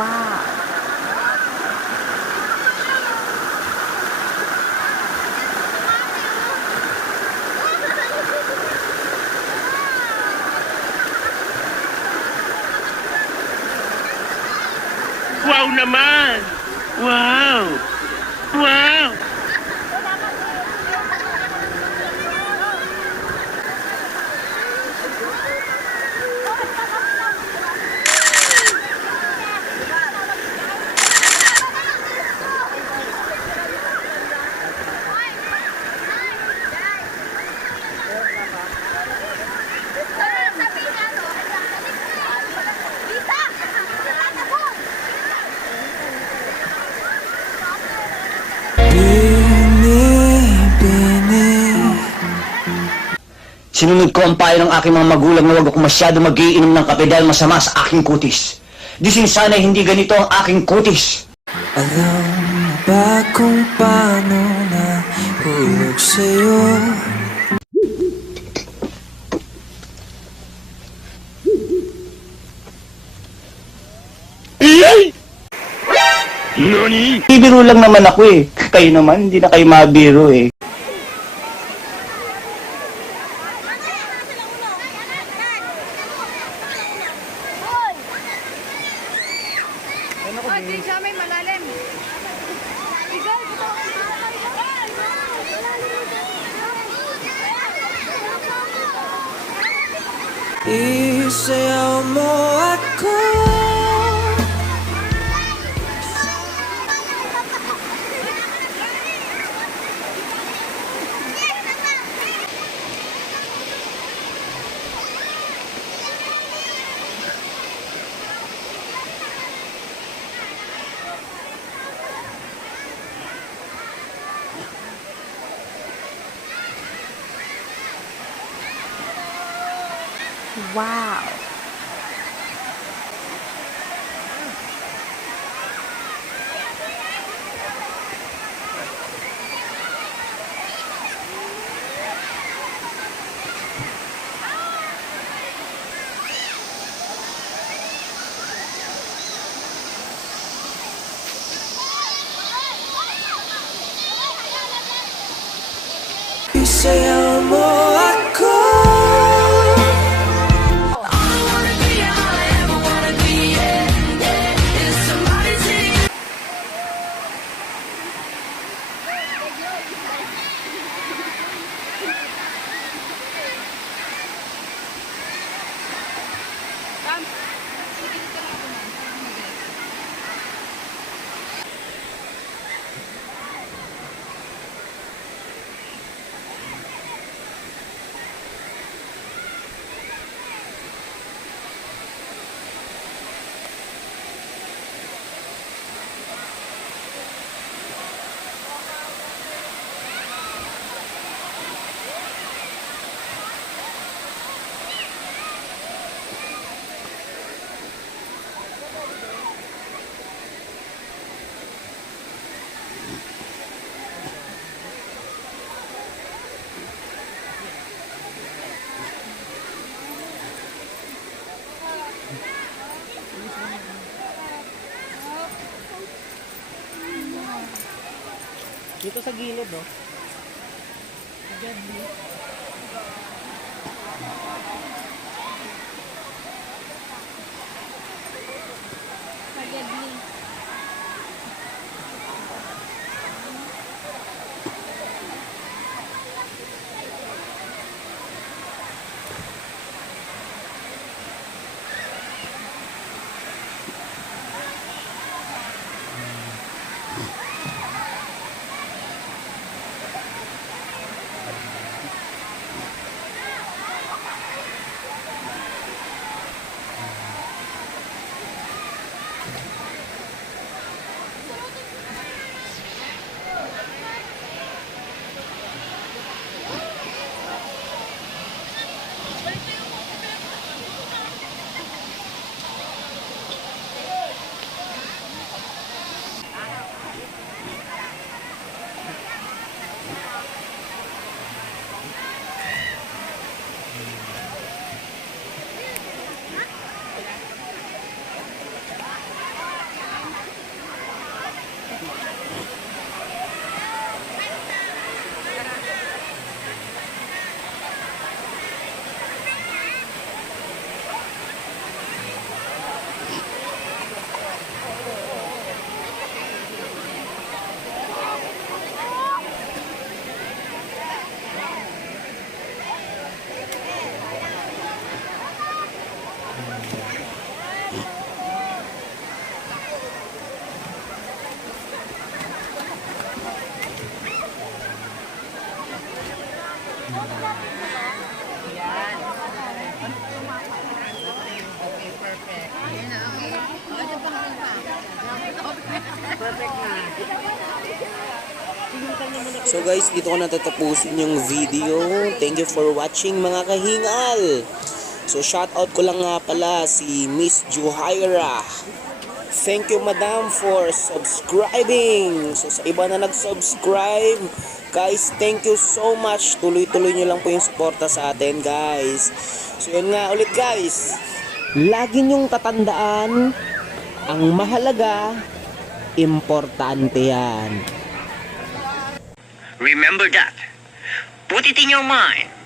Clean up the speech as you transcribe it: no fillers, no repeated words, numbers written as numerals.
Wow! Wow naman! Wow! Wow! Sinunod ko ang payo ng aking mga magulang na huwag ako masyado mag-iinom ng kape dahil masama sa aking kutis. Disin sana hindi ganito ang aking kutis. Alam mo ba kung paano nahulog sa'yo? Nani? Bibiro lang naman ako eh. Kayo naman, hindi na kayo mabiro eh. Di siya may malalim. Isayaw mo ako. Wow! Isayaw mo ako. Dito sa gilid, no? So guys, dito ko natatapusin yung video. Thank you for watching mga kahingal. So shoutout ko lang nga pala si Miss Juhaira. Thank you madam for subscribing. So sa iba na nag-subscribe, guys, thank you so much. Tuloy-tuloy nyo lang po yung suporta sa atin, guys. So yun nga ulit, guys. Lagi nyong tatandaan, ang mahalaga, importante yan. Remember that. Put it in your mind.